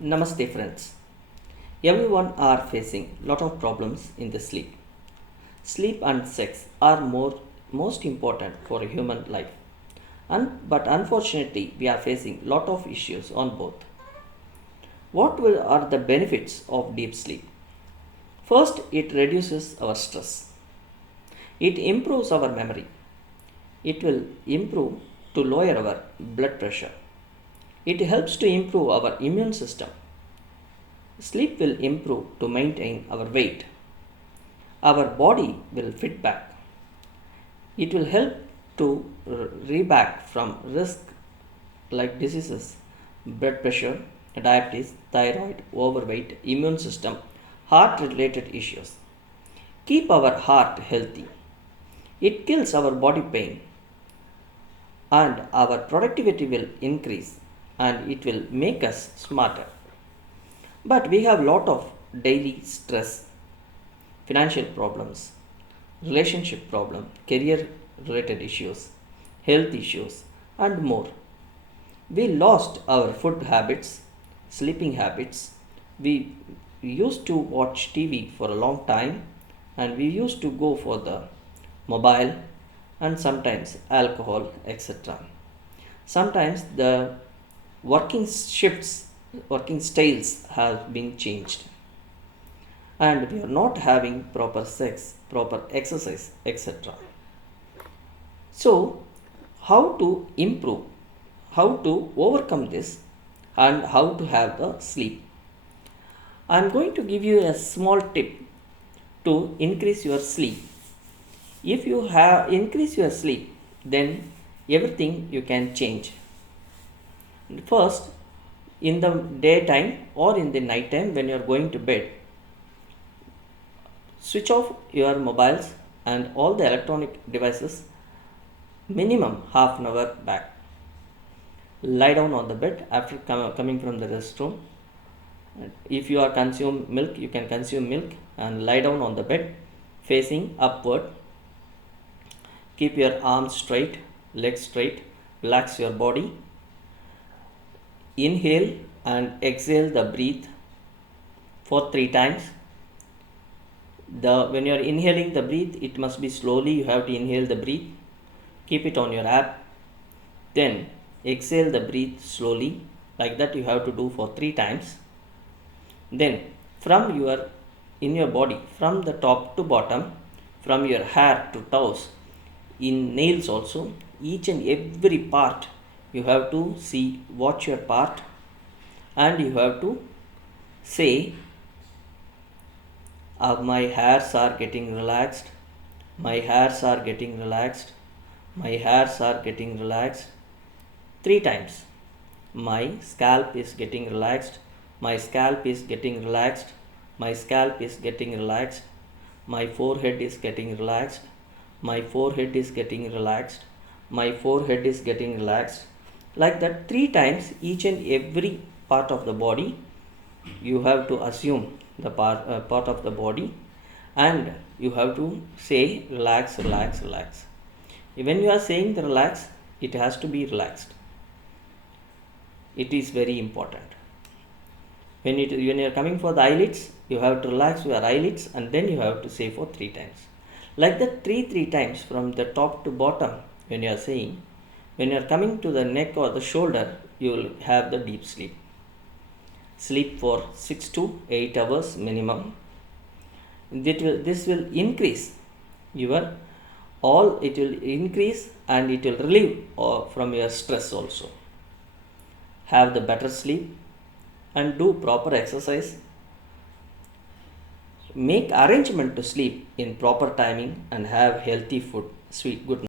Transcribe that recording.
Namaste friends. Everyone are facing lot of problems in the sleep. Sleep and sex are most important for a human life. But unfortunately we are facing lot of issues on both. Are the benefits of deep sleep? First, it reduces our stress. It improves our memory. It will improve to lower our blood pressure. It helps to improve our immune system. Sleep will improve to maintain our weight. Our body will fit back. It will help to reback from risk like diseases, blood pressure, diabetes, thyroid, overweight, immune system, heart related issues. Keep our heart healthy. It kills our body pain and our productivity will increase and it will make us smarter. But we have lot of daily stress, financial problems, relationship problem, career related issues, health issues and more. We lost our food habits, sleeping habits. We used to watch TV for a long time and we used to go for the mobile and sometimes alcohol, etc. Sometimes the working shifts, working styles have been changed and we are not having proper sex, proper exercise, etc. So, how to improve, how to overcome this, and how to have the sleep? I am going to give you a small tip to increase your sleep. If you have increase your sleep, then everything you can change. First, in the daytime or in the night time when you are going to bed, switch off your mobiles and all the electronic devices minimum half an hour back. Lie down on the bed after coming from the restroom. If you are consume milk, you can consume milk and lie down on the bed facing upward. Keep your arms straight, legs straight, relax your body. Inhale and exhale the breath for 3 times. When you are inhaling the breath, it must be slowly. You have to inhale the breath. Keep it on your app. Then exhale the breath slowly. Like that you have to do for 3 times. Then in your body, from the top to bottom, from your hair to toes, in nails also, each and every part you have to watch your part and you have to say, my hairs are getting relaxed, my hairs are getting relaxed, my hairs are getting relaxed. 3 times. My scalp is getting relaxed, my scalp is getting relaxed, my scalp is getting relaxed, my forehead is getting relaxed, my forehead is getting relaxed, my forehead is getting relaxed. Like that 3 times, each and every part of the body you have to assume the part of the body and you have to say relax, relax, relax. When you are saying the relax, it has to be relaxed. It is very important. When you are coming for the eyelids, you have to relax your eyelids and then you have to say for 3 times. Like that 3 times from the top to bottom when you are saying. When you are coming to the neck or the shoulder, you will have the deep sleep. Sleep for 6 to 8 hours minimum. This will increase your it will increase and it will relieve from your stress also. Have the better sleep and do proper exercise. Make arrangement to sleep in proper timing and have healthy food. Sweet good night.